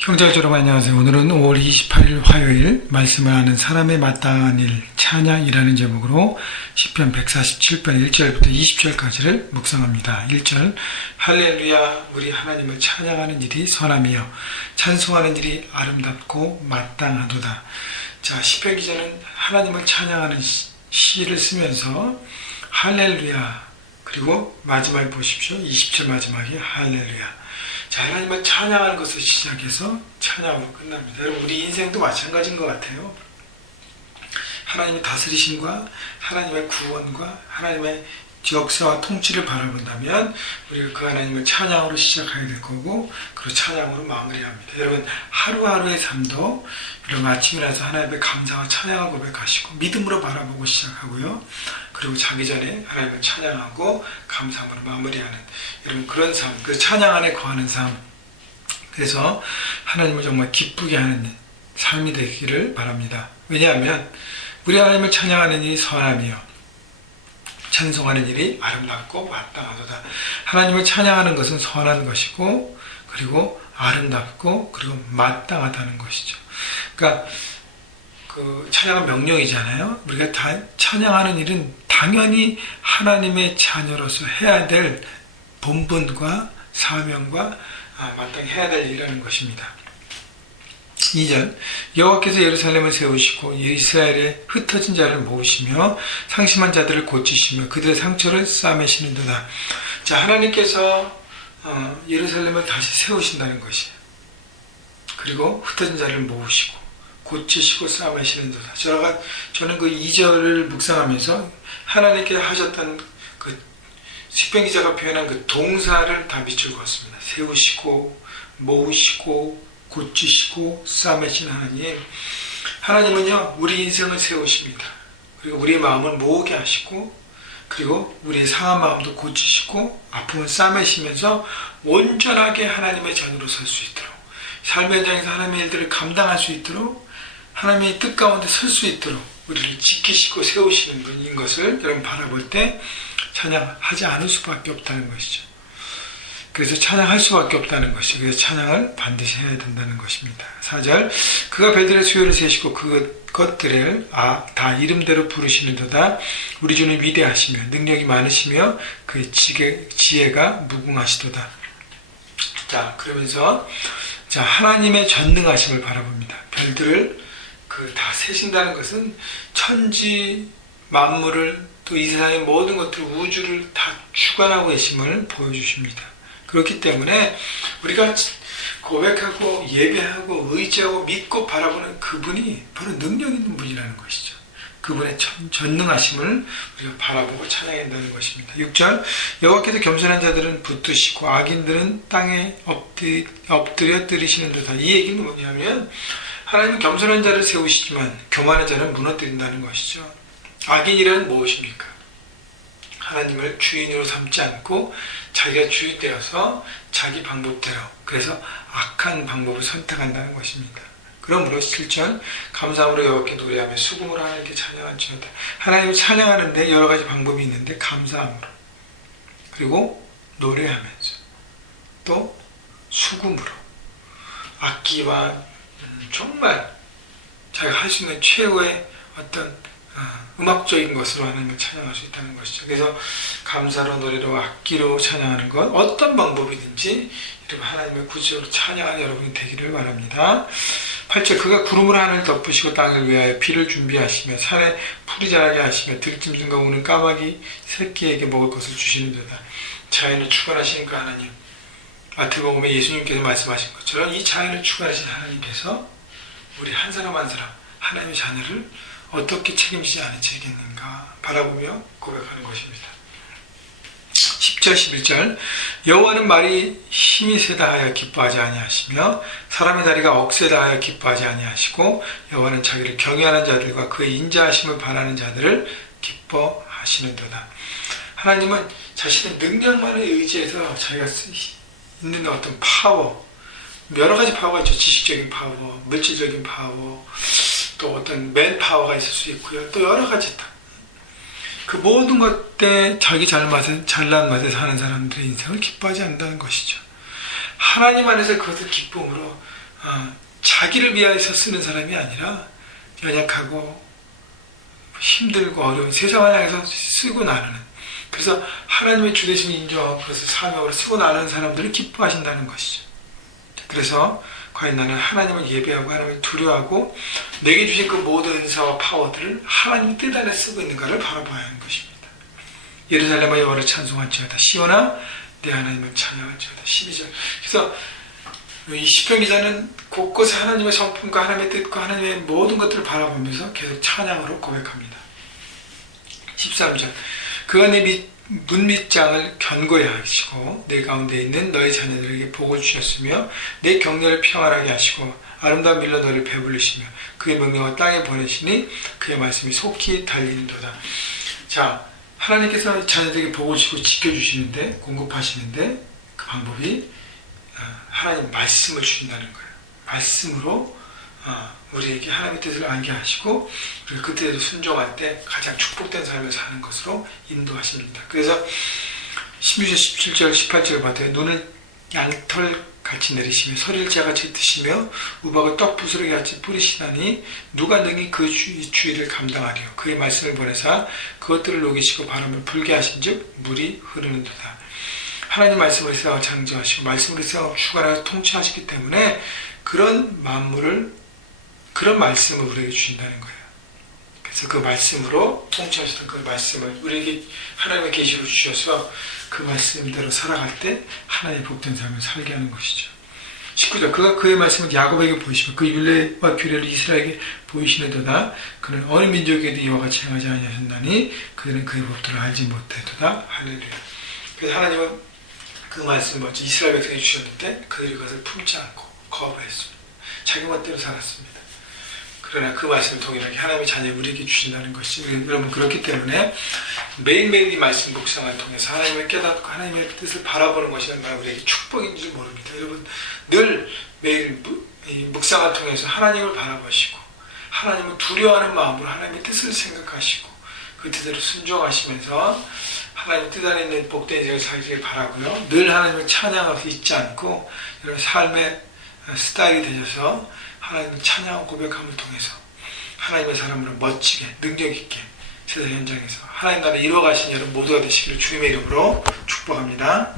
형제자 여러분 안녕하세요. 오늘은 5월 28일 화요일 말씀을 하는 사람의 마땅한 일 찬양이라는 제목으로 시편 147편 1절부터 20절까지를 묵상합니다. 1절 할렐루야 우리 하나님을 찬양하는 일이 선함이요 찬송하는 일이 아름답고 마땅하도다. 자, 시편 기자는 하나님을 찬양하는 시를 쓰면서 할렐루야, 그리고 마지막에 보십시오. 20절 마지막에 할렐루야. 자, 하나님을 찬양하는 것을 시작해서 찬양으로 끝납니다. 여러분, 우리 인생도 마찬가지인 것 같아요. 하나님의 다스리심과 하나님의 구원과 하나님의 역사와 통치를 바라본다면 우리가 그 하나님을 찬양으로 시작해야 될 거고, 그리고 찬양으로 마무리합니다. 여러분, 하루하루의 삶도 여러분 아침에 나서 하나님의 감사와 찬양을 고백하시고 믿음으로 바라보고 시작하고요, 그리고 자기 전에 하나님을 찬양하고 감사함으로 마무리하는 여러분 그런 삶, 그 찬양 안에 거하는 삶, 그래서 하나님을 정말 기쁘게 하는 삶이 되기를 바랍니다. 왜냐하면 우리 하나님을 찬양하는 일이 선함이요 찬송하는 일이 아름답고 마땅하도다. 하나님을 찬양하는 것은 선한 것이고, 그리고 아름답고, 그리고 마땅하다는 것이죠. 그러니까 그 찬양은 명령이잖아요. 우리가 다 찬양하는 일은 당연히 하나님의 자녀로서 해야 될 본분과 사명과 마땅히 해야 될 일이라는 것입니다. 2절 여호와께서 예루살렘을 세우시고 이스라엘의 흩어진 자를 모으시며 상심한 자들을 고치시며 그들의 상처를 싸매시는도다. 자, 하나님께서 예루살렘을 다시 세우신다는 것이에요. 그리고 흩어진 자를 모으시고 고치시고 싸매시는도다. 저는 그 2절을 묵상하면서 하나님께서 하셨던 그 시편 기자가 표현한 그 동사를 다 밑줄 그었습니다. 세우시고 모으시고 고치시고 싸매신 하나님. 하나님은요 우리 인생을 세우십니다. 그리고 우리의 마음을 모으게 하시고, 그리고 우리의 상한 마음도 고치시고 아픔을 싸매시면서 온전하게 하나님의 자녀로 설 수 있도록, 삶의 현장에서 하나님의 일들을 감당할 수 있도록, 하나님의 뜻 가운데 설 수 있도록 우리를 지키시고 세우시는 분인 것을 여러분 바라볼 때 찬양하지 않을 수밖에 없다는 것이죠. 그래서 찬양할 수밖에 없다는 것이죠. 그래서 찬양을 반드시 해야 된다는 것입니다. 4절 그가 별들의 수요를 세시고 그것들을 다 이름대로 부르시는도다. 우리 주는 위대하시며 능력이 많으시며 그의 지혜가 무궁하시도다. 자, 그러면서 자, 하나님의 전능하심을 바라봅니다. 별들을 다 세신다는 것은 천지 만물을, 또 이 세상의 모든 것들, 우주를 다 주관하고 계심을 보여주십니다. 그렇기 때문에 우리가 고백하고 예배하고 의지하고 믿고 바라보는 그분이 바로 능력 있는 분이라는 것이죠. 그분의 전능하심을 우리가 바라보고 찬양해야 한다는 것입니다. 6절 여호와께서 겸손한 자들은 붙드시고 악인들은 땅에 엎드려 뜨리시는 듯한. 이 얘기는 뭐냐면 하나님은 겸손한 자를 세우시지만 교만한 자는 무너뜨린다는 것이죠. 악인이란 무엇입니까? 하나님을 주인으로 삼지 않고 자기가 주인 되어서 자기 방법대로, 그래서 악한 방법을 선택한다는 것입니다. 그러므로 7절 감사함으로 여호와께 노래하며 수금으로 하나님께 찬양할지어다. 하나님을 찬양하는데 여러 가지 방법이 있는데 감사함으로, 그리고 노래하면서, 또 수금으로, 악기와 정말 자기가 할 수 있는 최고의 어떤 음악적인 것으로 하나님을 찬양할 수 있다는 것이죠. 그래서 감사로, 노래로, 악기로 찬양하는 것, 어떤 방법이든지 이렇게 하나님의 구주로 찬양하는 여러분이 되기를 바랍니다. 8절 그가 구름으로 하늘을 덮으시고 땅을 위하여 비를 준비하시며 산에 풀이 자라게 하시며 들짐승과 우는 까마귀 새끼에게 먹을 것을 주시는 데다. 자연을 주관하시는 그 하나님, 마태복음에 예수님께서 말씀하신 것처럼 이 자연을 주관하신 하나님께서 우리 한 사람 한 사람 하나님의 자녀를 어떻게 책임지지 않으시겠는가 바라보며 고백하는 것입니다. 10절 11절 여호와는 말이 힘이 세다 하여 기뻐하지 아니하시며 사람의 다리가 억세다 하여 기뻐하지 아니하시고 여호와는 자기를 경외하는 자들과 그의 인자하심을 바라는 자들을 기뻐하시는도다. 하나님은 자신의 능력만을 의지해서 자기가 있는 어떤 파워, 여러 가지 파워가 있죠. 지식적인 파워, 물질적인 파워, 또 어떤 맨파워가 있을 수 있고요. 또 여러 가지 그 모든 것 때 자기 잘난 맛에 사는 사람들의 인생을 기뻐하지 않는다는 것이죠. 하나님 안에서 그것을 기쁨으로 자기를 위해서 쓰는 사람이 아니라 연약하고 힘들고 어려운 세상을 향해서 쓰고 나누는, 그래서 하나님의 주되심을 인정하고 그래서 사명으로 쓰고 나누는 사람들을 기뻐하신다는 것이죠. 그래서 과연 나는 하나님을 예배하고 하나님을 두려워하고 내게 주신 그 모든 은사와 파워들을 하나님의 뜻 안에 쓰고 있는가를 바라봐야 하는 것입니다. 예루살렘아 여호와를 찬송할지어다, 시온아 내 하나님을 찬양할지어다. 12절. 그래서 이 시편 기자는 곳곳에 하나님의 성품과 하나님의 뜻과 하나님의 모든 것들을 바라보면서 계속 찬양으로 고백합니다. 13절. 그가 내 문밑장을 견고히 하시고 내 가운데 있는 너희 자녀들에게 복을 주셨으며 내 경륜을 평안하게 하시고 아름다운 밀로 너를 배불리시며 그의 명령을 땅에 보내시니 그의 말씀이 속히 달리는도다. 자, 하나님께서 자녀들에게 복을 주시고 지켜주시는데, 공급하시는데 그 방법이 하나님 말씀을 주신다는 거예요. 말씀으로 우리에게 하나님의 뜻을 알게 하시고 우리가 그때에도 순종할 때 가장 축복된 삶을 사는 것으로 인도하십니다. 그래서 16절, 17절, 18절을 봤더니 눈을 양털같이 내리시며 소리를 재같이 드시며 우박을 떡부스러기같이 뿌리시다니 누가 능히 그 주의를 감당하리요. 그의 말씀을 보내사 그것들을 녹이시고 바람을 불게 하신즉 물이 흐르는도다. 하나님 말씀으로 세상을 창조하시고 말씀으로 세상을 주관하여 통치하시기 때문에 그런 만물을, 그런 말씀을 우리에게 주신다는 거예요. 그래서 그 말씀으로 통치하시던 그 말씀을 우리에게 하나님의 계시로 주셔서 그 말씀대로 살아갈 때 하나님의 복된 삶을 살게 하는 것이죠. 19절. 그가 그의 말씀을 야곱에게 보이시고 그 율례와 규례를 이스라엘에게 보이시는도다. 그는 어느 민족에게도 이와 같이 행하지 아니하셨나니 그들은 그의 법도를 알지 못하도다. 할렐루야. 그래서 하나님은 그 말씀을 먼저 이스라엘 백성에게 주셨는데 그들이 그것을 품지 않고 거부했습니다. 자기 멋대로 살았습니다. 그러나 그 말씀을 동일하게 하나님의 자녀 우리에게 주신다는 것이, 여러분, 그렇기 때문에 매일매일 이 말씀 묵상을 통해서 하나님을 깨닫고 하나님의 뜻을 바라보는 것이 얼마나 우리에게 축복인 줄 모릅니다. 여러분, 늘 매일 묵상을 통해서 하나님을 바라보시고 하나님을 두려워하는 마음으로 하나님의 뜻을 생각하시고 그 뜻대로 순종하시면서 하나님 뜻 안에 있는 복된 인생을 살기를 바라고요. 늘 하나님을 찬양하면서 잊지 않고 여러분 삶의 스타일이 되셔서 하나님을 찬양하고 고백함을 통해서 하나님의 사람으로 멋지게 능력 있게 세상 현장에서 하나님 나라 이루어가신 여러분 모두가 되시기를 주님의 이름으로 축복합니다.